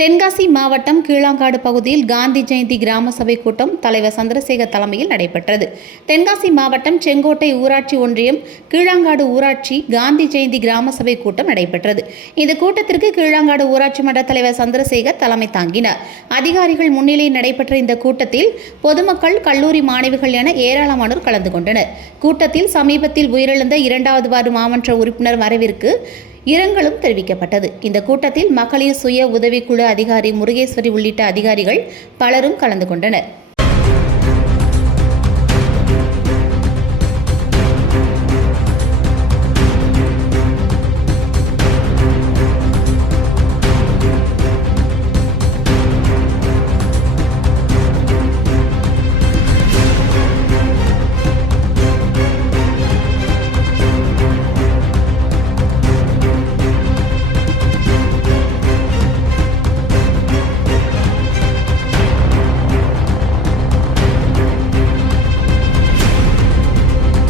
தென்காசி மாவட்டம் கீழாங்காடு பகுதியில் காந்தி ஜெயந்தி கிராம சபை கூட்டம் தலைவர் சந்திரசேகர் தலைமையில் நடைபெற்றது. தென்காசி மாவட்டம் செங்கோட்டை ஊராட்சி ஒன்றியம் கீழாங்காடு ஊராட்சி காந்தி ஜெயந்தி கிராம சபை கூட்டம் நடைபெற்றது. இந்த கூட்டத்திற்கு கீழாங்காடு ஊராட்சி மன்ற தலைவர் சந்திரசேகர் தலைமை தாங்கினார். அதிகாரிகள் முன்னிலையில் நடைபெற்ற இந்த கூட்டத்தில் பொதுமக்கள், கல்லூரி மாணவிகள் என ஏராளமானோர் கலந்து கொண்டனர். கூட்டத்தில் சமீபத்தில் உயிரிழந்த 2வது வார்டு மாமன்ற உறுப்பினர் மறைவிற்கு இரங்கலும் தெரிவிக்கப்பட்டது. இந்த கூட்டத்தில் மகளிர் சுய உதவிக்குழு அதிகாரி முருகேஸ்வரி உள்ளிட்ட அதிகாரிகள் பலரும் கலந்து கொண்டனர்.